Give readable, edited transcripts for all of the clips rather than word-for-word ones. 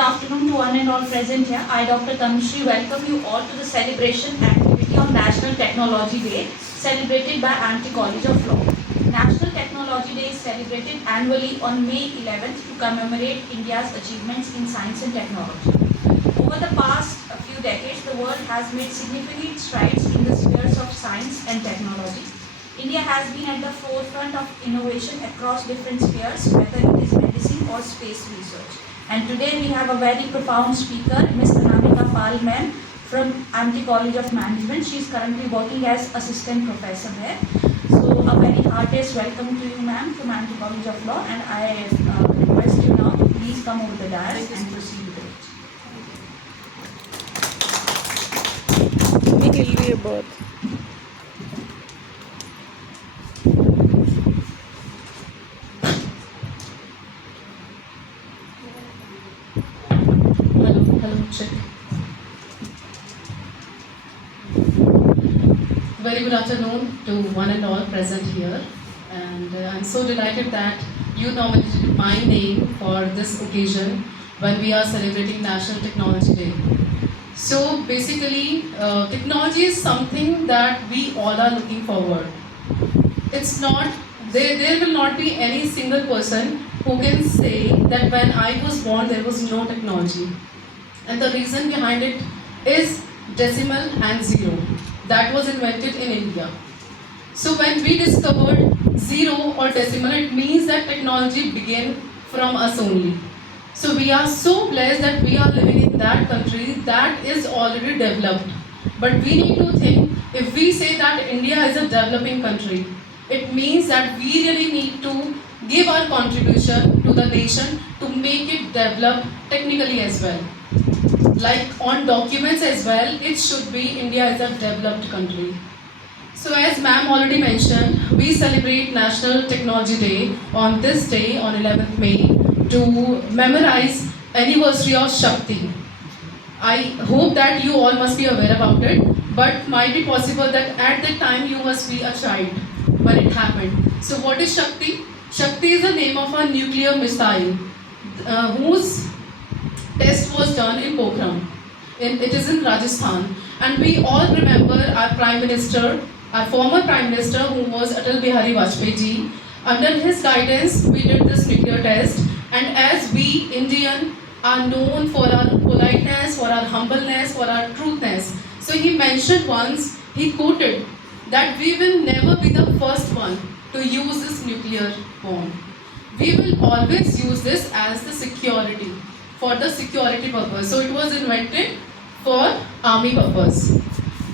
afternoon to one and all present here. I, Dr. Tanushree, welcome you all to the celebration activity on National Technology Day, celebrated by Amity College of Law. National Technology Day is celebrated annually on May 11th to commemorate India's achievements in science and technology. Over the past few decades, the world has made significant strides in the spheres of science and technology. India has been at the forefront of innovation across different spheres, whether it is medicine or space research. And today we have a very profound speaker, Ms. Anamika Pal ma'am from Amity College of Management. She is currently working as assistant professor there. So a very heartiest welcome to you ma'am from Amity College of Law, and I request you now to please come over the dais and proceed with it. Me हिल रही है बहुत. Hello, check. Very good afternoon to one and all present here, and I'm so delighted that you nominated my name for this occasion when we are celebrating National Technology Day. So basically, technology is something that we all are looking forward. It's not, there will not be any single person who can say that when I was born there was no technology. And the reason behind it is decimal and zero. That was invented in India. So when we discovered zero or decimal, it means that technology began from us only. So we are so blessed that we are living in that country that is already developed. But we need to think, if we say that India is a developing country, it means that we really need to give our contribution to the nation to make it develop technically as well. Like on documents as well, it should be India is a developed country. So as ma'am already mentioned, we celebrate National Technology Day on this day, on 11th May, to memorize anniversary of Shakti. I hope that you all must be aware about it, but might be possible that at that time you must be a child when it happened. So what is Shakti? Shakti is the name of a nuclear missile whose test was done in Pokhran. It is in Rajasthan. And we all remember our Prime Minister, our former Prime Minister, who was Atal Bihari Vajpayee ji. Under his guidance, we did this nuclear test. And as we Indian are known for our politeness, for our humbleness, for our truthness. So he mentioned once, he quoted, that we will never be the first one to use this nuclear bomb. We will always use this as the security, for the security purpose. So it was invented for army purpose.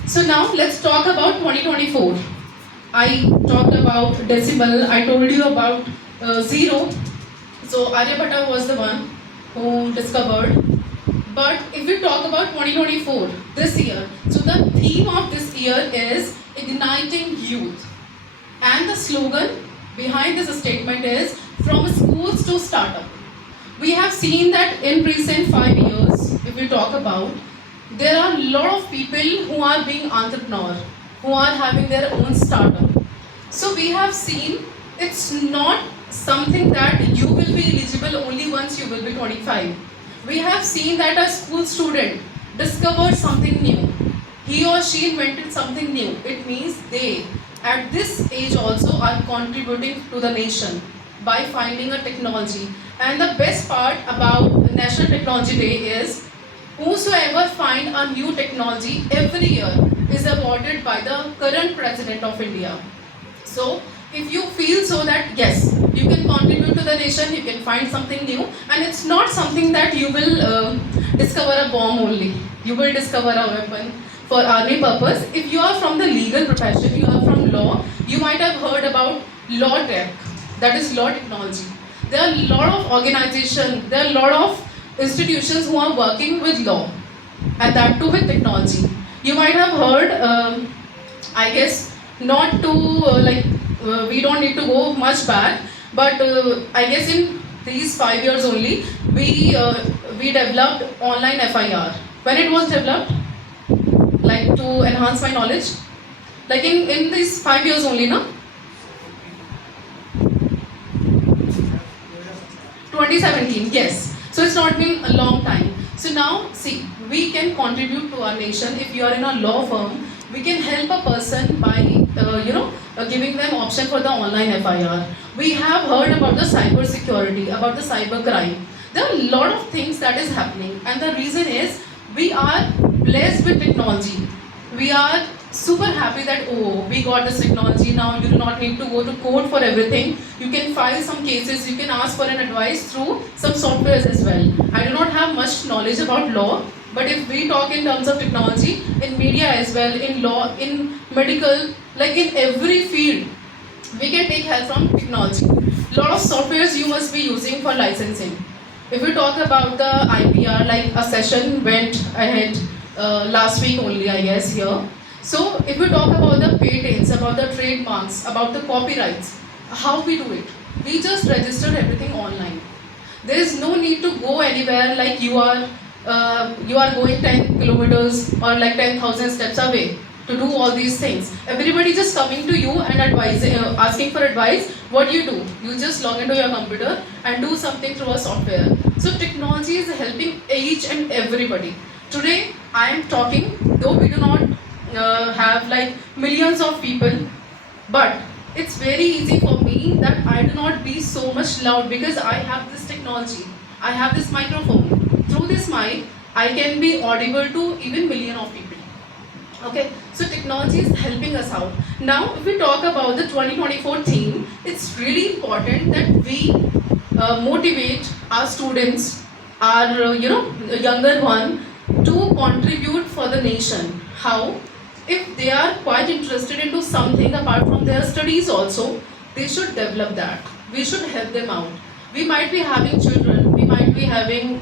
So now let's talk about 2024. I talked about decimal, I told you about zero. So Aryabhatta was the one who discovered. But if we talk about 2024, this year, so the theme of this year is igniting youth. And the slogan behind this statement is from schools to startup. We have seen that in recent 5 years, if we talk about, there are a lot of people who are being entrepreneur, who are having their own startup. So we have seen it's not something that you will be eligible only once you will be 25. We have seen that a school student discovered something new. He or she invented something new. It means they, at this age also, are contributing to the nation by finding a technology. And the best part about National Technology Day is, whosoever find a new technology every year is awarded by the current President of India. So, if you feel so that yes, you can contribute to the nation, you can find something new, and it's not something that you will discover a bomb only. You will discover a weapon for army purpose. If you are from the legal profession, you are from law, you might have heard about law tech, that is law technology. There are a lot of organizations, there are a lot of institutions who are working with law, and that too with technology. You might have heard, I guess, not to we don't need to go much back, but I guess in these 5 years only, we developed online FIR. When it was developed, like to enhance my knowledge, like in these 5 years only, no? 2017, yes. So it's not been a long time. So now, see, we can contribute to our nation. If you are in a law firm, we can help a person by, giving them option for the online FIR. We have heard about the cyber security, about the cyber crime. There are a lot of things that is happening, and the reason is we are blessed with technology. We are super happy that we got this technology now. You do not need to go to court for everything. You can file some cases. You can ask for an advice through some softwares as well. I do not have much knowledge about law, but if we talk in terms of technology, in media as well, in law, in medical, like in every field, we can take help from technology. Lot of softwares you must be using for licensing. If we talk about the IPR, like a session went ahead last week only, I guess, here. So if we talk about the patents, about the trademarks, about the copyrights, how we do it? We just register everything online. There is no need to go anywhere like you are going 10 kilometers or like 10,000 steps away to do all these things. Everybody just coming to you and asking for advice. What do? You just log into your computer and do something through a software. So technology is helping each and everybody. Today I am talking, though we do not have like millions of people, but it's very easy for me that I do not be so much loud because I have this technology. I have this microphone. Through this mic, I can be audible to even million of people. Okay, so technology is helping us out. Now, if we talk about the 2024 theme, it's really important that we motivate our students, our younger one, to contribute for the nation. How? If they are quite interested into something apart from their studies also, they should develop that. We should help them out. We might be having children, we might be having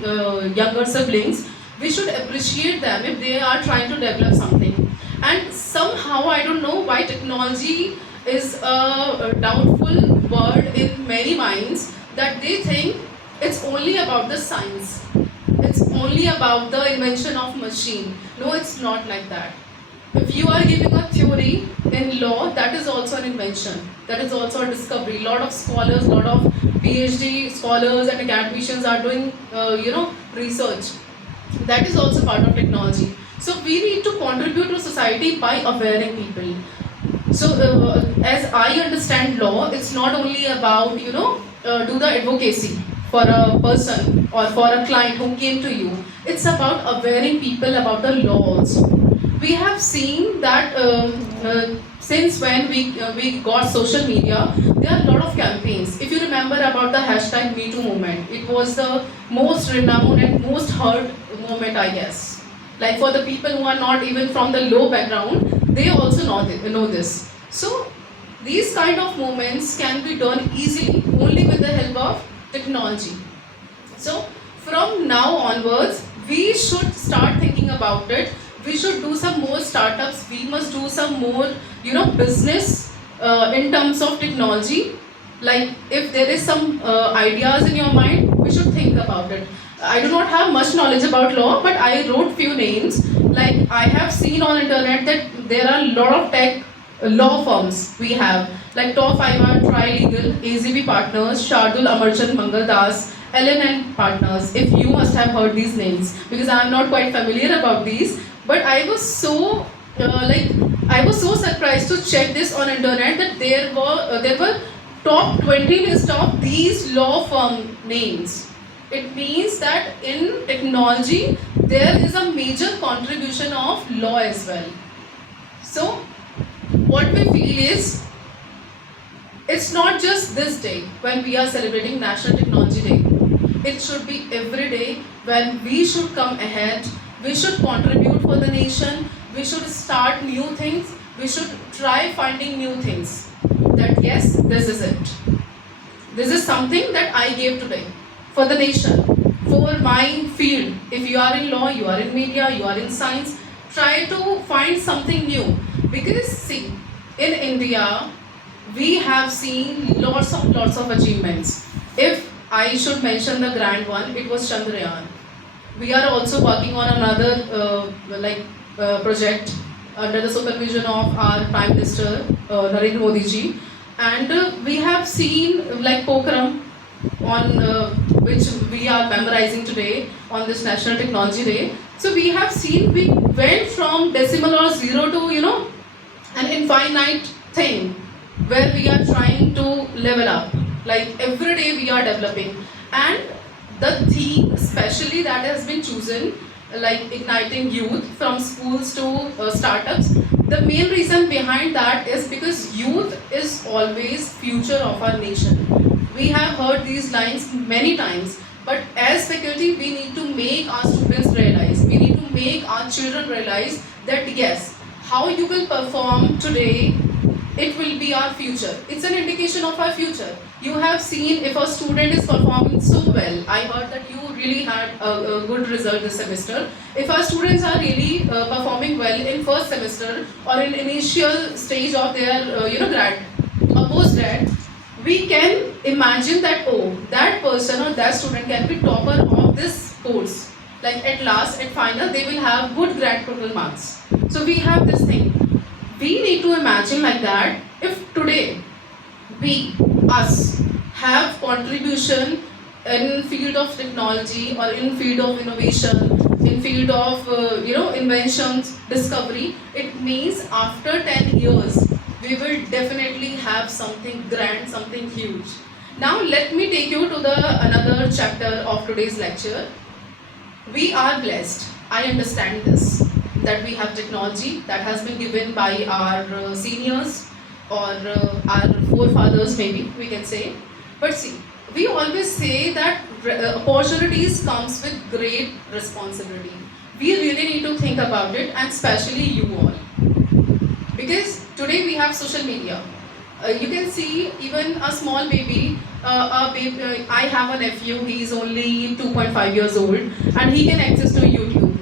younger siblings. We should appreciate them if they are trying to develop something. And somehow, I don't know why technology is a doubtful word in many minds, that they think it's only about the science. It's only about the invention of machine. No, it's not like that. If you are giving a theory in law, that is also an invention. That is also a discovery. A lot of scholars, a lot of PhD scholars and academicians are doing, research. That is also part of technology. So we need to contribute to society by awareing people. So as I understand law, it's not only about, do the advocacy for a person or for a client who came to you. It's about awareing people about the law also. We have seen that since when we got social media, there are a lot of campaigns. If you remember about the hashtag #MeToo movement, it was the most renowned and most heard movement, I guess. Like for the people who are not even from the low background, they also know this. So these kind of movements can be done easily only with the help of technology. So from now onwards, we should start thinking about it. We should do some more startups. We must do some more, business in terms of technology. Like if there is some ideas in your mind, we should think about it. I do not have much knowledge about law, but I wrote few names. Like I have seen on internet that there are a lot of tech law firms we have. Like top 5 are Trilegal, AZB Partners, Shardul Amarchand Mangaldas, LN Partners. If you must have heard these names, because I am not quite familiar about these. But I was so surprised to check this on internet that there were top 20 list of these law firm names. It means that in technology there is a major contribution of law as well. So what we feel is, it's not just this day when we are celebrating National Technology Day. It should be every day when we should come ahead. We should contribute for the nation. We should start new things. We should try finding new things. That yes, this is it. This is something that I gave today for the nation, for my field. If you are in law, you are in media, you are in science, try to find something new. Because see, in India, we have seen lots of achievements. If I should mention the grand one, it was Chandrayaan. We are also working on another project under the supervision of our Prime Minister Narendra Modi ji, and we have seen like Pokhran. on which we are memorizing today on this National Technology Day. So we have seen we went from decimal or zero to an infinite thing where we are trying to level up. Like every day we are developing, and the theme especially that has been chosen, like igniting youth from schools to startups. The main reason behind that is because youth is always future of our nation. We have heard these lines many times, but as faculty we need to make our students realize, we need to make our children realize that yes, how you will perform today, it will be our future. It's an indication of our future. You have seen if a student is performing so well. I heard that you really had a good result this semester. If our students are really performing well in first semester or in initial stage of their grad or post grad, we can imagine that that person or that student can be topper of this course. Like at last, at final, they will have good grad total marks. So we have this thing. We need to imagine like that. If today us have contribution in field of technology or in field of innovation, in field of inventions, discovery, it means after 10 years we will definitely have something grand, something huge. Now let me take you to the another chapter of today's lecture. We are blessed. I understand this, that we have technology that has been given by our seniors or our forefathers, maybe we can say. But see, we always say that opportunities comes with great responsibility. We really need to think about it, and especially you all, because today we have social media. You can see even a small baby, I have a nephew, he is only 2.5 years old, and he can access to YouTube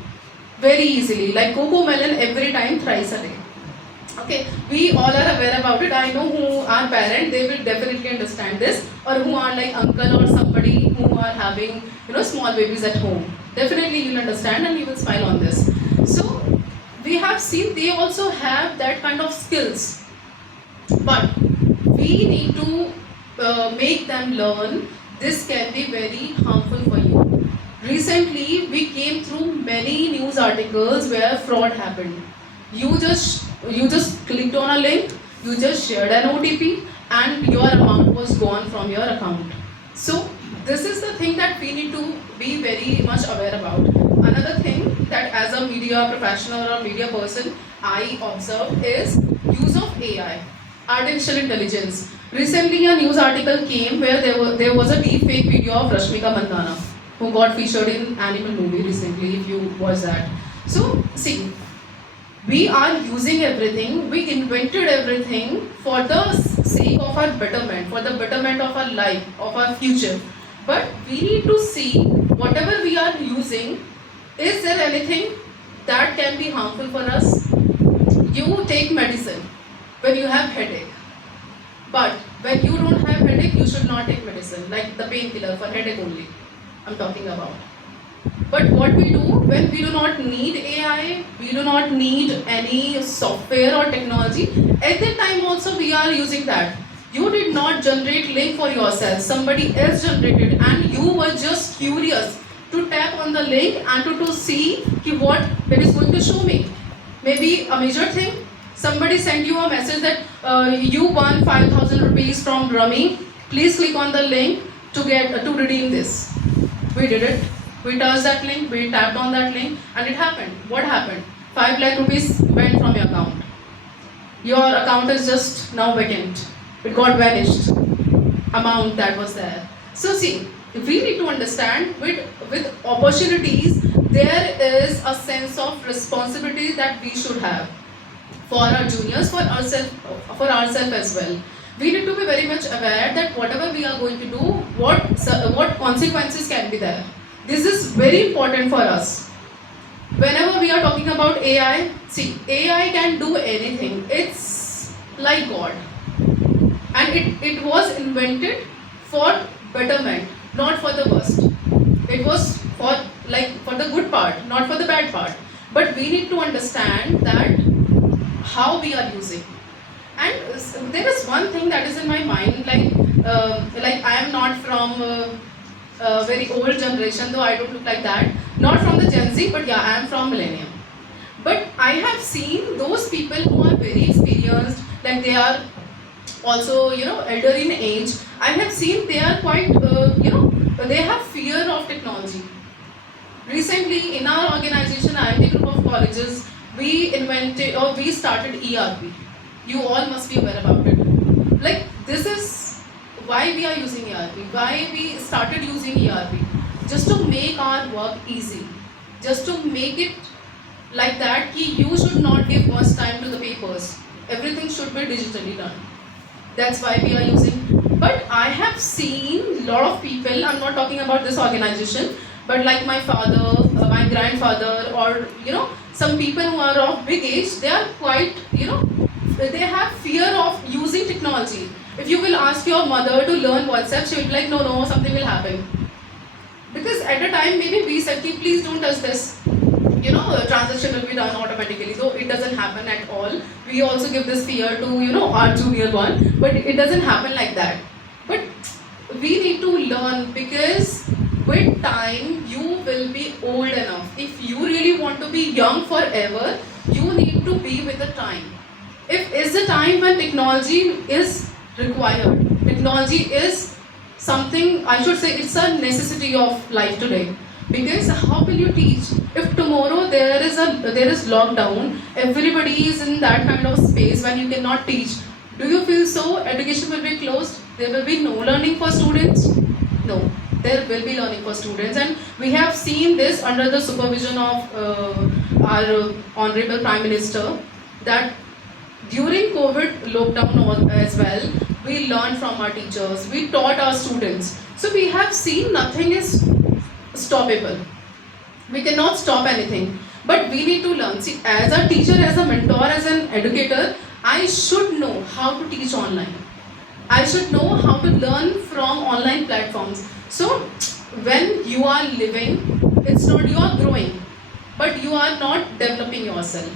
very easily, like Coco Melon every time thrice a day. Okay, we all are aware about it. I know who are parents, they will definitely understand this, or who are like uncle or somebody who are having small babies at home. Definitely you'll understand and you will smile on this. So we have seen they also have that kind of skills, but we need to make them learn. This can be very harmful for you. Recently, we came through many news articles where fraud happened. You just clicked on a link, you just shared an OTP, and your amount was gone from your account. So this is the thing that we need to be very much aware about. Another thing that as a media professional or media person I observe is use of AI, artificial intelligence. Recently, a news article came where there was a deep fake video of Rashmika Mandana, who got featured in Animal movie recently, if you watch that. So, see, we are using everything, we invented everything for the sake of our betterment, for the betterment of our life, of our future. But we need to see whatever we are using, is there anything that can be harmful for us? You take medicine when you have headache. But when you don't have headache, you should not take medicine, like the painkiller for headache only, I'm talking about. But what we do when we do not need AI, we do not need any software or technology, at that time also we are using that. You did not generate link for yourself, somebody else generated, and you were just curious to tap on the link and to see what it is going to show me. Maybe a major thing, somebody sent you a message that you won 5,000 rupees from Rummy. Please click on the link to get to redeem this. We did it. We touched that link, we tapped on that link, and it happened. What happened? 5 lakh rupees went from your account. Your account is just now vacant. It got vanished. Amount that was there. So see, we need to understand with opportunities, there is a sense of responsibility that we should have for our juniors, for ourselves as well. We need to be very much aware that whatever we are going to do, what consequences can be there. This is very important for us. Whenever we are talking about AI, see, AI can do anything. It's like God. And it was invented for betterment, not for the worst. It was for the good part, not for the bad part. But we need to understand that how we are using. And there is one thing that is in my mind, like like I am not from a very old generation, though I don't look like that. Not from the Gen Z, but yeah, I am from millennium. But I have seen those people who are very experienced, like they are also, elder in age. I have seen they are quite, they have fear of technology. Recently, in our organization, IMT group of colleges, we started ERP. You all must be aware about it. Like, this is why we are using ERP, why we started using ERP. Just to make our work easy. Just to make it like that, ki you should not give much time to the papers. Everything should be digitally done. That's why we are using. But I have seen a lot of people, I'm not talking about this organization, but like my father, my grandfather, or some people who are of big age, they are quite, they have fear of using technology. If you will ask your mother to learn WhatsApp, she will be like, no, something will happen. Because at a time, maybe we said, please don't touch this. The transaction will be done automatically, though it doesn't happen at all. We also give this fear to, our junior one, but it doesn't happen like that. But we need to learn, because with time, you will be old enough. If you really want to be young forever, you need to be with the time. If it's the time when technology is required, technology is something, I should say, it's a necessity of life today. Because how will you teach? If tomorrow there is lockdown, everybody is in that kind of space when you cannot teach. Do you feel so? Education will be closed. There will be no learning for students. No, there will be learning for students, and we have seen this under the supervision of our Honorable Prime Minister, that during COVID lockdown as well, we learned from our teachers, we taught our students. So we have seen nothing is stoppable. We cannot stop anything, but we need to learn. See, as a teacher, as a mentor, as an educator, I should know how to teach online. I should know how to learn from online platforms. So when you are living, it's not you are growing, but you are not developing yourself.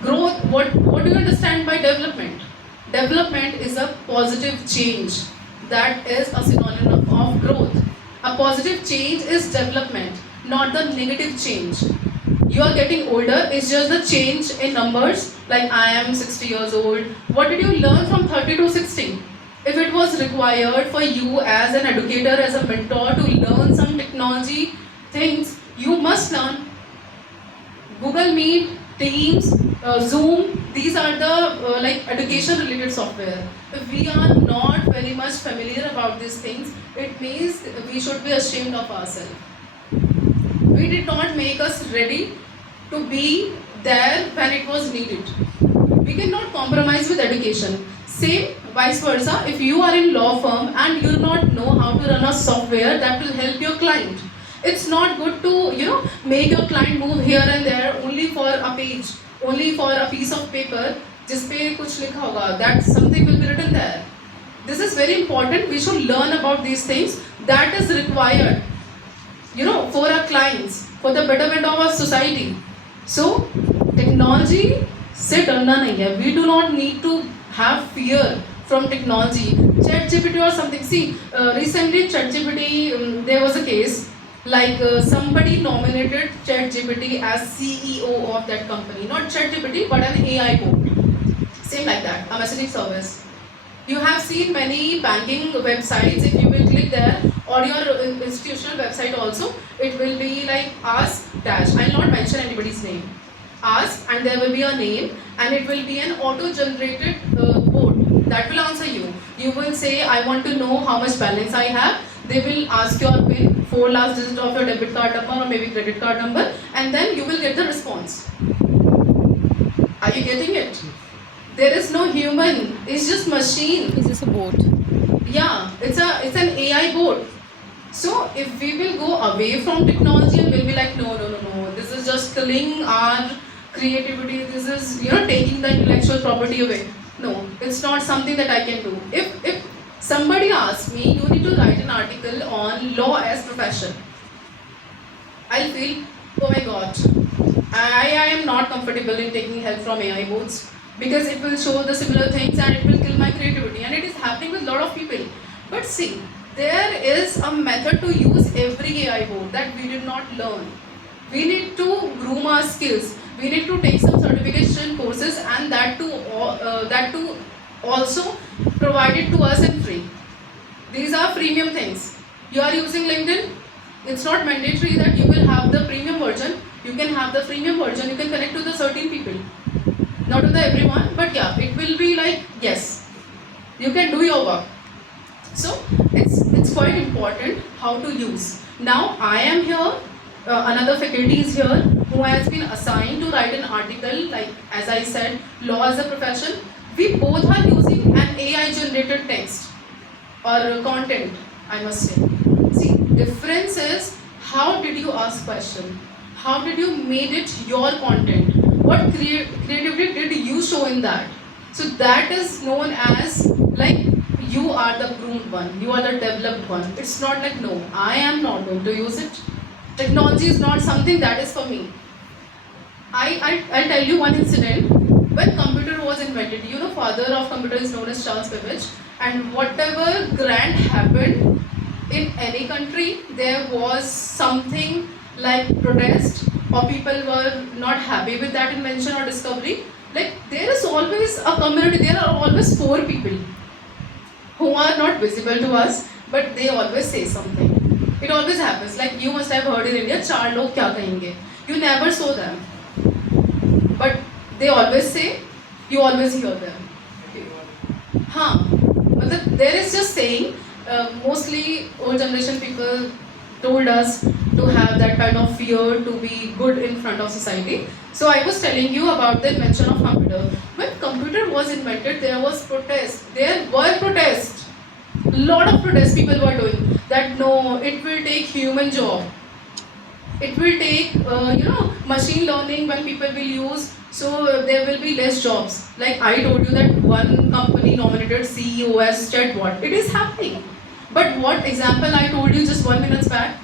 Growth, what do you understand by development? Development is a positive change. That is a synonym of growth. A positive change is development, not the negative change. You are getting older, it's just the change in numbers. Like I am 60 years old. What did you learn from 30 to 60? If it was required for you as an educator, as a mentor to learn some technology things, you must learn. Google Meet, Teams, Zoom, these are the like education related software. If we are not very much familiar about these things, it means we should be ashamed of ourselves. We did not make us ready to be there when it was needed. We cannot compromise with education. Same vice versa, if you are in law firm and you do not know how to run a software that will help your client, it's not good to make your client move here and there only for a page, only for a piece of paper जिसपे कुछ लिखा होगा, that something will be written there. This is very important. We should learn about these things. That is required, for our clients, for the betterment of our society. So technology से डरना नहीं है. We do not need to have fear from technology. ChatGPT or something. See, recently ChatGPT, there was a case like somebody nominated ChatGPT as CEO of that company. Not ChatGPT, but an AI bot. Same like that, a messaging service. You have seen many banking websites. If you will click there, or your institutional website also, it will be like ask dash. I will not mention anybody's name. Ask, and there will be a name, and it will be an auto-generated bot that will answer you. You will say, I want to know how much balance I have. They will ask your PIN, 4 last digits of your debit card number or maybe credit card number, and then you will get the response. Are you getting it? There is no human. It's just machine. Is this a boat? Yeah, it's an AI bot. So if we will go away from technology and we'll be like, no, this is just killing our creativity. This is taking the intellectual property away. No, it's not something that I can do. If somebody asks me, you need to write an article on law as profession, I'll feel, oh my god, I am not comfortable in taking help from AI bots, because it will show the similar things and it will kill my creativity, and it is happening with a lot of people. But see, there is a method to use every AI board that we did not learn. We need to groom our skills. We need to take some certification courses, and that too also provided to us in free. These are freemium things. You are using LinkedIn. It's not mandatory that you will have the premium version. You can have the freemium version. You can connect to the certain people, not to the everyone, but yeah, it will be like yes, you can do your work. So it's quite important how to use. Now I am here. Another faculty is here who has been assigned to write an article. Like as I said, law as a profession. We both are using an AI generated text or content, I must say. See, difference is how did you ask question? How did you made it your content? What creativity did you show in that? So that is known as like you are the groomed one, you are the developed one. It's not like no, I am not going to use it. Technology is not something that is for me. I'll tell you one incident. When computer was invented, you know, father of computer is known as Charles Babbage, and whatever grant happened in any country, there was something like protest or people were not happy with that invention or discovery. Like there is always a community, there are always four people who are not visible to us, but they always say something. It always happens. Like you must have heard in India, चार लोग क्या कहेंगे? You never saw them, but they always say, you always hear them. हाँ, मतलब there is just saying. Mostly old generation people told us to have that kind of fear to be good in front of society. So I was telling you about the invention of computer. When computer was invented, there was protest. There were protests. Lot of protests people were doing. That no, it will take human job. It will take machine learning when people will use. So there will be less jobs. Like I told you that one company nominated CEO as chatbot. It is happening. But what example I told you just 1 minute back?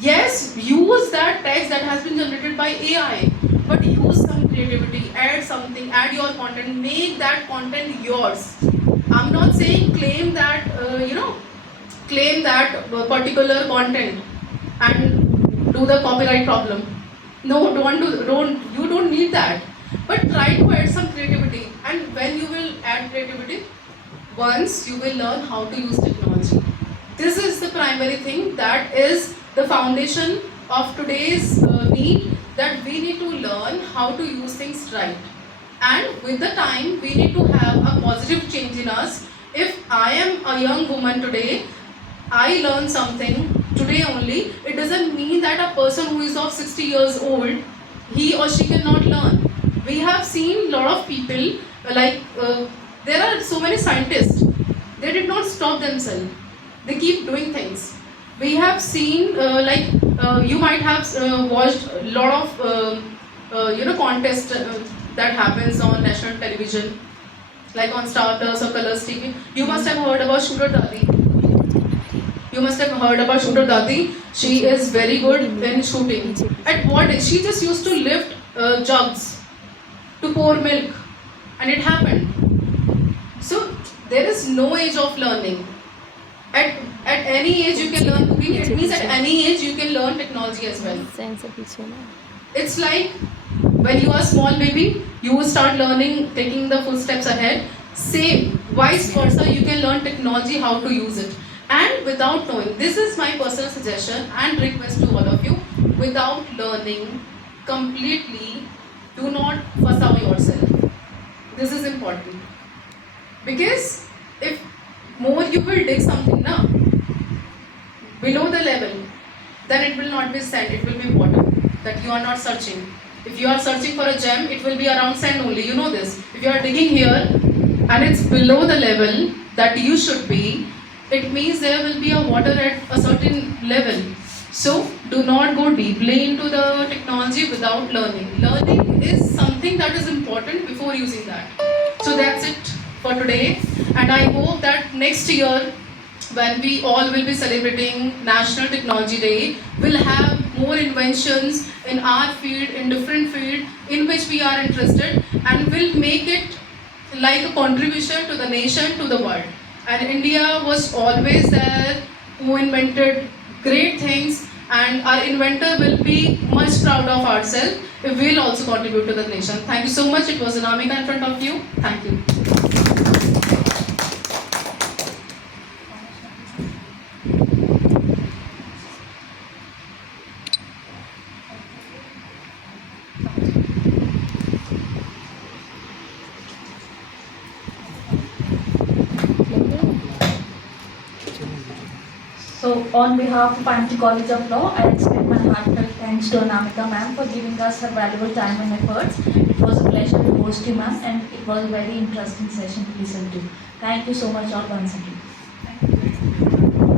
Yes, use that text that has been generated by AI, but use some creativity, add something, add your content, make that content yours. I'm not saying claim that particular content and do the copyright problem. No, you don't need that. But try to add some creativity, and when you will add creativity, once you will learn how to use technology. This is the primary thing that is the foundation of today's need, that we need to learn how to use things right. And with the time, we need to have a positive change in us. If I am a young woman today, I learn something today only, it doesn't mean that a person who is of 60 years old, he or she cannot learn. We have seen a lot of people, there are so many scientists, they did not stop themselves. They keep doing things. We have seen, you might have watched a lot of, contests that happens on national television, like on Star Plus or Colors TV. You must have heard about Shooter Dadi. She is very good in shooting. At what age? She just used to lift jugs to pour milk, and it happened. So there is no age of learning. At any age you can learn cooking. It means at any age you can learn technology as well. It's like when you are a small baby, you will start learning, taking the full steps ahead. Same, vice versa, you can learn technology, how to use it. And without knowing, this is my personal suggestion and request to all of you, without learning completely, do not fuss out yourself. This is important. Because if more you will dig something now, below the level, then it will not be sand, it will be water, that you are not searching. If you are searching for a gem, it will be around sand only, you know this. If you are digging here, and it's below the level that you should be, it means there will be a water at a certain level. So do not go deeply into the technology without learning. Learning is something that is important before using that. So that's it for today, and I hope that next year, when we all will be celebrating National Technology Day, we'll have more inventions in our field, in different field in which we are interested, and we'll make it like a contribution to the nation, to the world. and India was always there, who invented great things, and our inventor will be much proud of ourselves if we'll also contribute to the nation. Thank you so much. It was Anamika in front of you. Thank you. So, on behalf of IMT College of Law, I extend my heartfelt thanks to Anamika ma'am for giving us her valuable time and efforts. It was a pleasure to host you, ma'am, and it was a very interesting session to listen to. Thank you so much all once again.